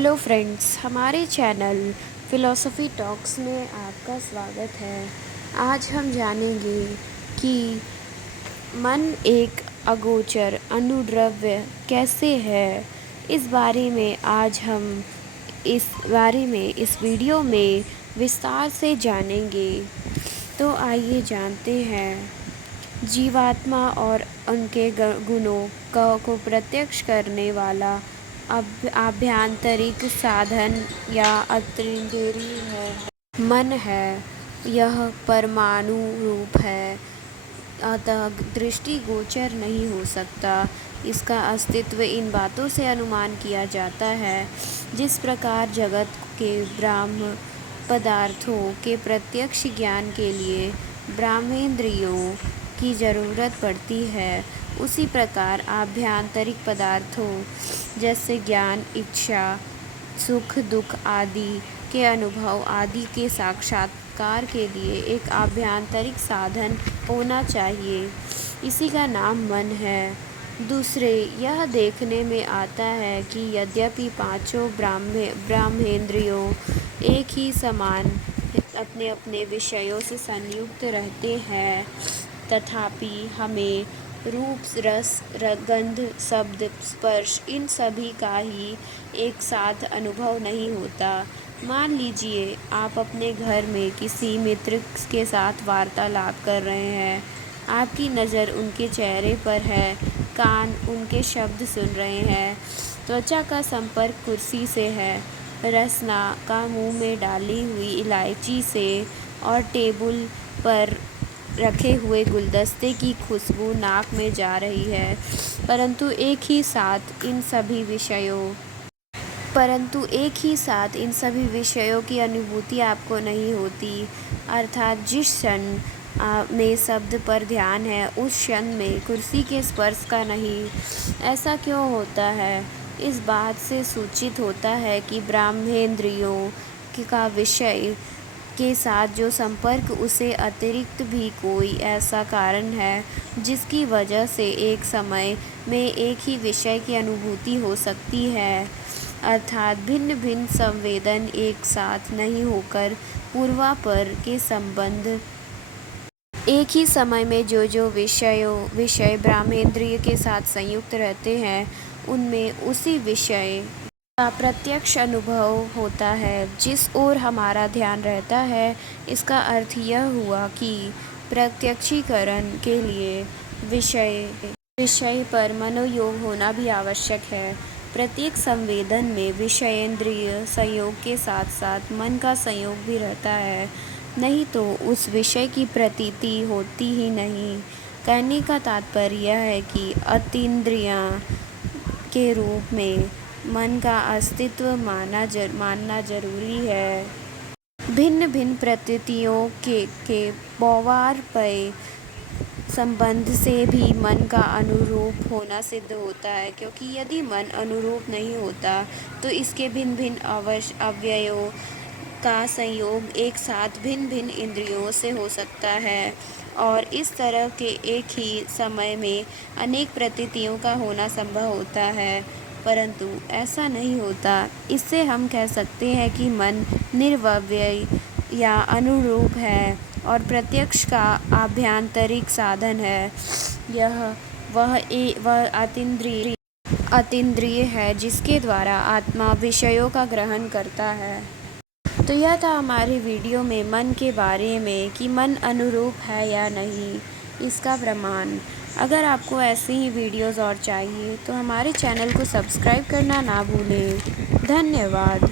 Hello friends, हमारे channel philosophy talks में आपका स्वागत है। आज हम जानेंगे कि मन एक अगोचर अनुद्रव्य कैसे है। इस वीडियो में विस्तार से जानेंगे। तो आइए जानते हैं। जीवात्मा और उनके गुणों को प्रत्यक्ष करने वाला आभ्यंतरिक साधन या अतीन्द्रिय है। मन है, यह परमाणु रूप है, अतः दृष्टिगोचर नहीं हो सकता। इसका अस्तित्व इन बातों से अनुमान किया जाता है। जिस प्रकार जगत के ब्रह्म पदार्थों के प्रत्यक्ष ज्ञान के लिए ब्रह्मेंद्रियों की जरूरत पड़ती है, उसी प्रकार आभ्यंतरिक पदार्थों जैसे ज्ञान, इच्छा, सुख दुख आदि के अनुभव आदि के साक्षात्कार के लिए एक आभ्यंतरिक साधन होना चाहिए। इसी का नाम मन है। दूसरे, यह देखने में आता है कि यद्यपि पांचों ब्रह्मेंद्रियों एक ही समान अपने अपने विषयों से संयुक्त रहते हैं, तथापि हमें रूप, रस, गंध, शब्द, स्पर्श इन सभी का ही एक साथ अनुभव नहीं होता। मान लीजिए आप अपने घर में किसी मित्र के साथ वार्तालाप कर रहे हैं। आपकी नज़र उनके चेहरे पर है, कान उनके शब्द सुन रहे हैं, त्वचा का संपर्क कुर्सी से है, रसना का मुंह में डाली हुई इलायची से और टेबल पर रखे हुए गुलदस्ते की खुशबू नाक में जा रही है। परंतु एक ही साथ इन सभी विषयों की अनुभूति आपको नहीं होती। अर्थात जिस क्षण में शब्द पर ध्यान है, उस क्षण में कुर्सी के स्पर्श का नहीं। ऐसा क्यों होता है? इस बात से सूचित होता है कि ब्रह्मेंद्रियों का विषय के साथ जो संपर्क, उसे अतिरिक्त भी कोई ऐसा कारण है जिसकी वजह से एक समय में एक ही विषय की अनुभूति हो सकती है। अर्थात भिन्न भिन्न संवेदन एक साथ नहीं होकर पूर्वापर के संबंध, एक ही समय में जो विषय ब्रह्मेंद्रिय के साथ संयुक्त रहते हैं, उनमें उसी विषय का प्रत्यक्ष अनुभव होता है जिस ओर हमारा ध्यान रहता है। इसका अर्थ यह हुआ कि प्रत्यक्षीकरण के लिए विषय पर मनोयोग होना भी आवश्यक है। प्रत्येक संवेदन में विषयेंद्रिय संयोग के साथ साथ मन का संयोग भी रहता है, नहीं तो उस विषय की प्रतीति होती ही नहीं। कहने का तात्पर्य यह है कि अतीन्द्रिय के रूप में मन का अस्तित्व मानना जरूरी है। भिन्न भिन्न प्रतीतियों के व्यवहार संबंध से भी मन का अनुरूप होना सिद्ध होता है, क्योंकि यदि मन अनुरूप नहीं होता तो इसके भिन्न भिन्न अवयवों का संयोग एक साथ भिन्न भिन्न इंद्रियों से हो सकता है, और इस तरह के एक ही समय में अनेक प्रतीतियों का होना संभव होता है। परंतु ऐसा नहीं होता। इससे हम कह सकते हैं कि मन निर्वयव या अनुरूप है और प्रत्यक्ष का आभ्यंतरिक साधन है। वह अतीन्द्रिय है जिसके द्वारा आत्मा विषयों का ग्रहण करता है। तो यह था हमारी वीडियो में मन के बारे में कि मन अनुरूप है या नहीं, इसका प्रमाण। अगर आपको ऐसी ही वीडियोस और चाहिए तो हमारे चैनल को सब्सक्राइब करना ना भूलें। धन्यवाद।